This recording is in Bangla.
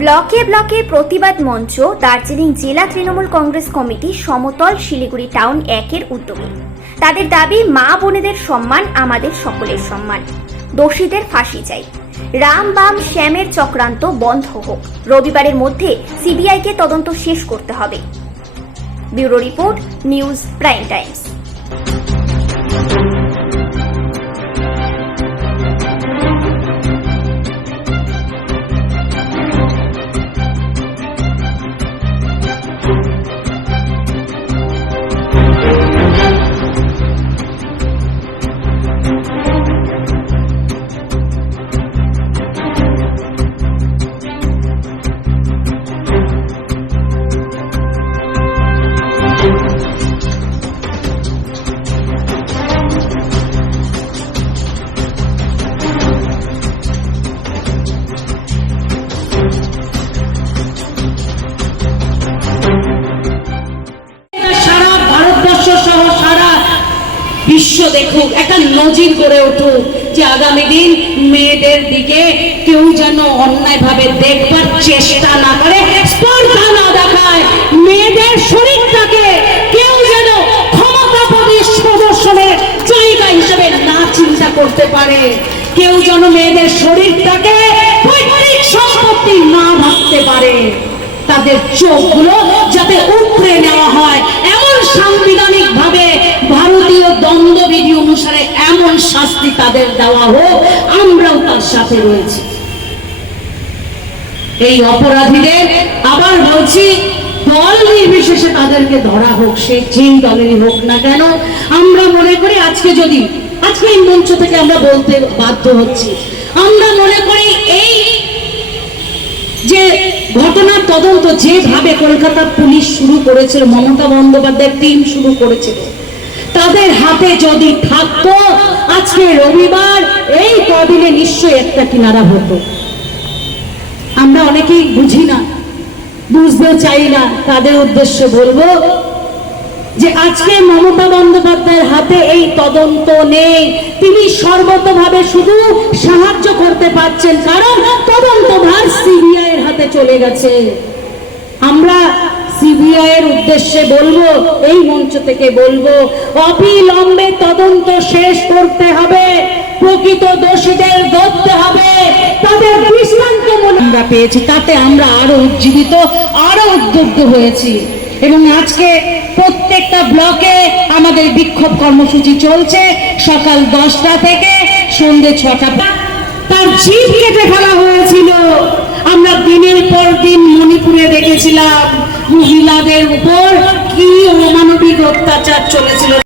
ব্লকে ব্লকে প্রতিবাদ মঞ্চ দার্জিলিং জেলা তৃণমূল কংগ্রেস কমিটি সমতল শিলিগুড়ি টাউন 1-এর উদ্যোগে। তাদের দাবি, মা বোনেদের সম্মান আমাদের সকলের সম্মান, দোষীদের ফাঁসি চাই, রাম বাম শ্যামের চক্রান্ত বন্ধ হোক, রবিবারের মধ্যে সিবিআইকে তদন্ত শেষ করতে হবে। Bureau report, news prime Times. বিশ্ব দেখুক, একটা নজির গড়ে উঠুক যে আগামী দিন মেয়েদের দিকে কেউ যেন অন্যায়ভাবে দেখবার চেষ্টা না করে, স্পর্ধা না দেখায়, মেয়েদের শরীরটাকে কেউ যেন ক্ষমতা প্রদর্শনের জায়গা হিসেবে না চিন্তা করতে পারে, কেউ যেন মেয়েদের শরীরটাকে পৈতৃক সম্পত্তি না ভাবতে পারে, তাদের চোখগুলো যাতে উপড়ে নেওয়া হয়, এমন সাংবিধানিক ভাবে ভারতীয় দণ্ডবিধি অনুসারে এমন শাস্তি তাদের দেওয়া হোক, আমরাও তার সাথে রয়েছি। এই অপরাধীদের আবার বলছি, দল নির্বিশেষে তাদেরকে ধরা হোক, সে যেই দলেরই হোক না কেন। আমরা মনে করি আজকে এই মঞ্চ থেকে আমরা বলতে বাধ্য হচ্ছি, আমরা মনে করি এই যে ঘটনার তদন্ত যেভাবে কলকাতা পুলিশ শুরু করেছিল, মমতা বন্দ্যোপাধ্যায়ের টিম শুরু করেছিল, তাদের হাতে যদি থাকতো আজকে রবিবার এই কদিনে নিশ্চয়ই একটা কিনারা হতো। আমরা অনেকেই বুঝি না, বুঝতে চাই না, তাদের উদ্দেশ্যে বলবো যে আজকে মমতা বন্দ্যোপাধ্যায়ের হাতে এই তদন্ত নেই, তিনি সর্বতভাবে শুধু সাহায্য করতে পারছেন, কারণ তদন্তভার সিবিআই এর হাতে চলে গেছে। আমরা সিবিআই এর উদ্দেশ্যে বলবো, এই মঞ্চ থেকে বলবো, অবিলম্বে তদন্ত শেষ করতে হবে, প্রকৃত দোষীদের ধরতে হবে, তাদের দৃষ্টান্ত আমরা পেয়েছি, তাতে আমরা আরো উজ্জীবিত, আরো উদ্বুদ্ধ হয়েছি। এবং আজকে প্রত্যেকটা ব্লকে আমাদের বিক্ষোভ কর্মসূচি চলছে, সকাল 10টা থেকে সন্ধ্যে 6টা। তার জিভ কেটে ফেলা হয়েছিল। আমরা দিনের পর দিন মণিপুরে দেখেছিলাম মহিলাদের উপর কি অমানবিক অত্যাচার চলেছিল।